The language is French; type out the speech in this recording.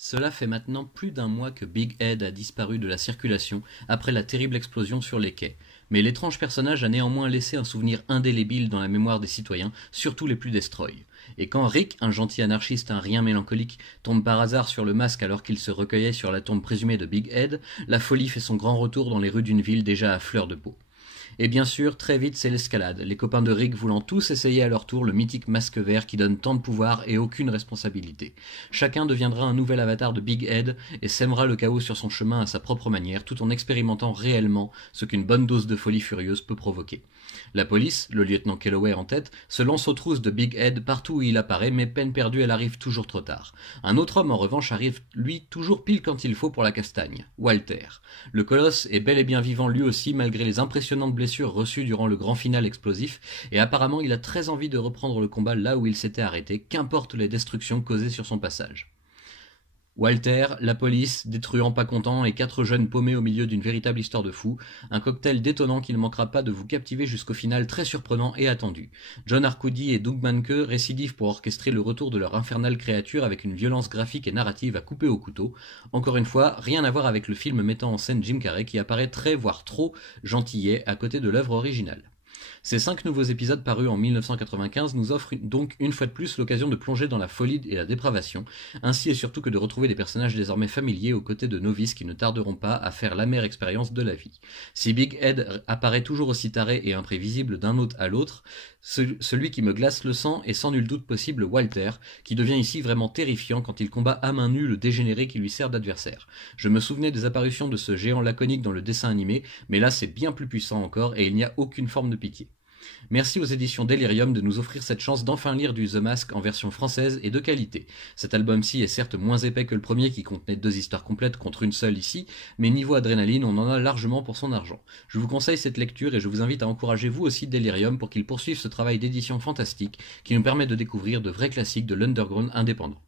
Cela fait maintenant plus d'un mois que Big Ed a disparu de la circulation après la terrible explosion sur les quais. Mais l'étrange personnage a néanmoins laissé un souvenir indélébile dans la mémoire des citoyens, surtout les plus destroy. Et quand Rick, un gentil anarchiste un rien mélancolique, tombe par hasard sur le masque alors qu'il se recueillait sur la tombe présumée de Big Ed, la folie fait son grand retour dans les rues d'une ville déjà à fleur de peau. Et bien sûr, très vite c'est l'escalade, les copains de Rick voulant tous essayer à leur tour le mythique masque vert qui donne tant de pouvoir et aucune responsabilité. Chacun deviendra un nouvel avatar de Big Ed et sèmera le chaos sur son chemin à sa propre manière tout en expérimentant réellement ce qu'une bonne dose de folie furieuse peut provoquer. La police, le lieutenant Kelloway en tête, se lance aux trousses de Big Ed partout où il apparaît, mais peine perdue, elle arrive toujours trop tard. Un autre homme en revanche arrive, lui, toujours pile quand il faut pour la castagne, Walter. Le colosse est bel et bien vivant lui aussi malgré les impressionnantes blessures reçues durant le grand final explosif, et apparemment il a très envie de reprendre le combat là où il s'était arrêté, qu'importe les destructions causées sur son passage. Walter, la police, des truands pas contents et 4 jeunes paumés au milieu d'une véritable histoire de fou, un cocktail détonnant qui ne manquera pas de vous captiver jusqu'au final très surprenant et attendu. John Arcudi et Doug Mahnke récidivent pour orchestrer le retour de leur infernale créature avec une violence graphique et narrative à couper au couteau. Encore une fois, rien à voir avec le film mettant en scène Jim Carrey qui apparaît très voire trop gentillet à côté de l'œuvre originale. Ces 5 nouveaux épisodes parus en 1995 nous offrent donc une fois de plus l'occasion de plonger dans la folie et la dépravation, ainsi et surtout que de retrouver des personnages désormais familiers aux côtés de novices qui ne tarderont pas à faire l'amère expérience de la vie. Si Big Ed apparaît toujours aussi taré et imprévisible d'un hôte à l'autre, celui qui me glace le sang est sans nul doute possible Walter, qui devient ici vraiment terrifiant quand il combat à main nue le dégénéré qui lui sert d'adversaire. Je me souvenais des apparitions de ce géant laconique dans le dessin animé, mais là c'est bien plus puissant encore et il n'y a aucune forme de pitié. Merci aux éditions Delirium de nous offrir cette chance d'enfin lire du The Mask en version française et de qualité. Cet album-ci est certes moins épais que le premier qui contenait 2 histoires complètes contre une seule ici, mais niveau adrénaline on en a largement pour son argent. Je vous conseille cette lecture et je vous invite à encourager vous aussi Delirium pour qu'il poursuive ce travail d'édition fantastique qui nous permet de découvrir de vrais classiques de l'underground indépendant.